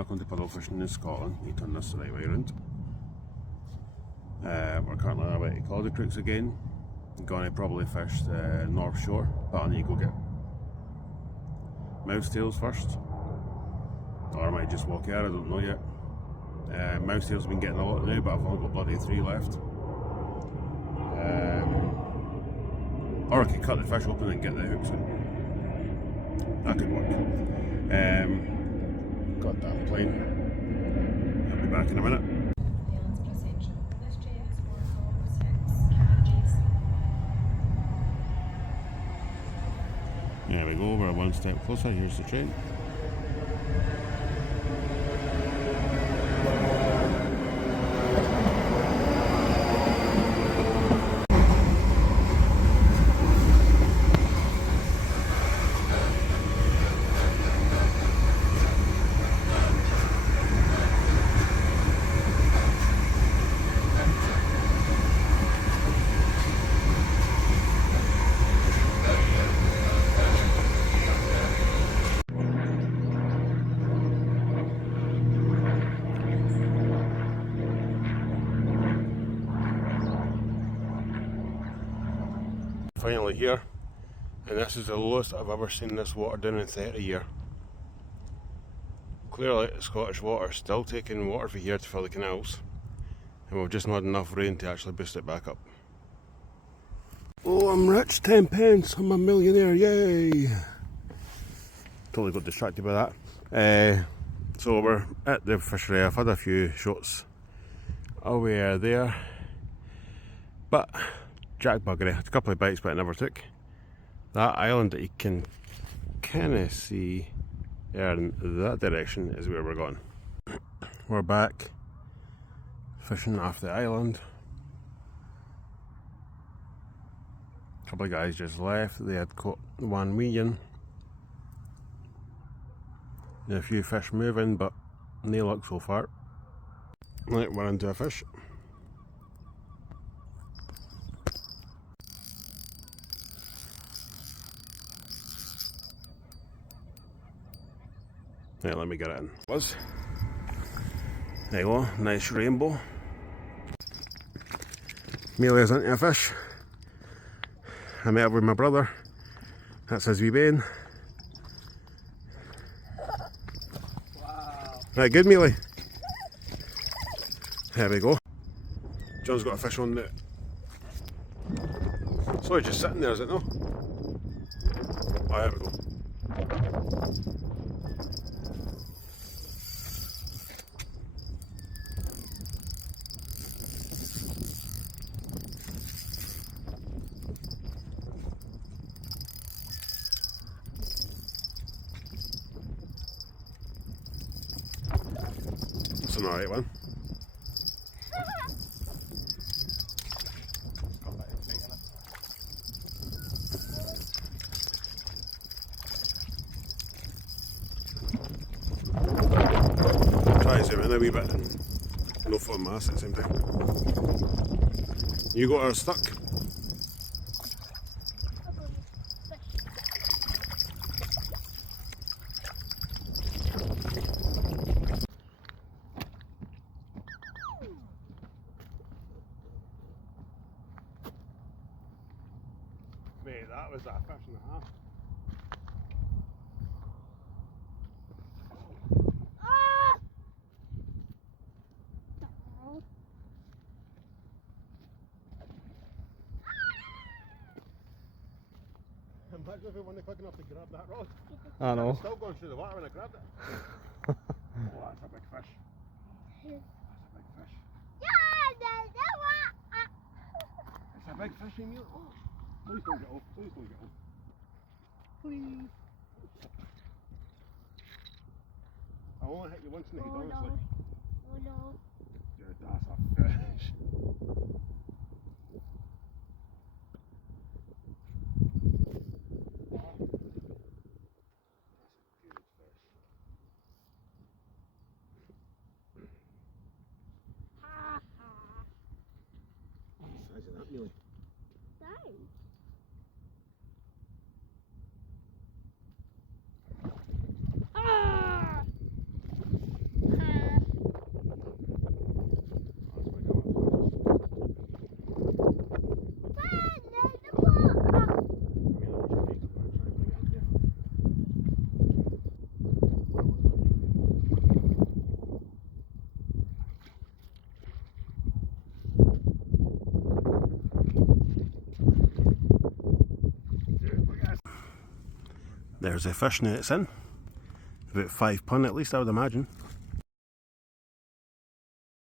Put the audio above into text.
welcome to paddle fishing in Scotland. You turn this the right way around. We're currently on our way to Caldercruix again. I'm going to probably fish the North Shore, but I need to go get mouse tails first. Or I might just walk out, I don't know yet. Mouse tails have been getting a lot now, but I've only got bloody 3 left. Or I could cut the fish open and get the hooks in. That could work. Goddamn plane. I'll be back in a minute. There we go, we're one step closer. Here's the train. Finally here, and this is the lowest I've ever seen this water down in 30 years. Clearly Scottish water is still taking water from here to fill the canals, and we've just not had enough rain to actually boost it back up. Oh, I'm rich, 10 pence, I'm a millionaire, yay! Totally got distracted by that. So we're at the fishery. I've had a few shots away there, but jack buggery, had a couple of bites but it never took. That island that you can kind of see there in that direction is where we're going. We're back fishing off the island. A couple of guys just left, they had caught one median. A few fish moving but no luck so far. Right, we're into a fish. Yeah, let me get it in. There you go, nice rainbow. Amelia's into a fish. I met up with my brother. That's his wee bane. Wow. Right, good, Mealy. There we go. John's got a fish on the. Sorry, just sitting there, is it no? Oh, there we go. That's an alright one. Try zoom in a wee bit and no phone mass at the same time. You got her stuck? Mate, that was a fish and a half. Imagine if we weren't quick enough to grab that rod. I know. It's still going through the water when I grabbed it. Oh, that's a big fish. That's a big fish. It's a big fish, Emil. Oh, please don't get off. Please don't get off. Please. I'll only hit you once in the head, honestly. Oh no. Dude, that's a fish. What size is that, Millie? There's a fish nets in. About £5 at least, I would imagine.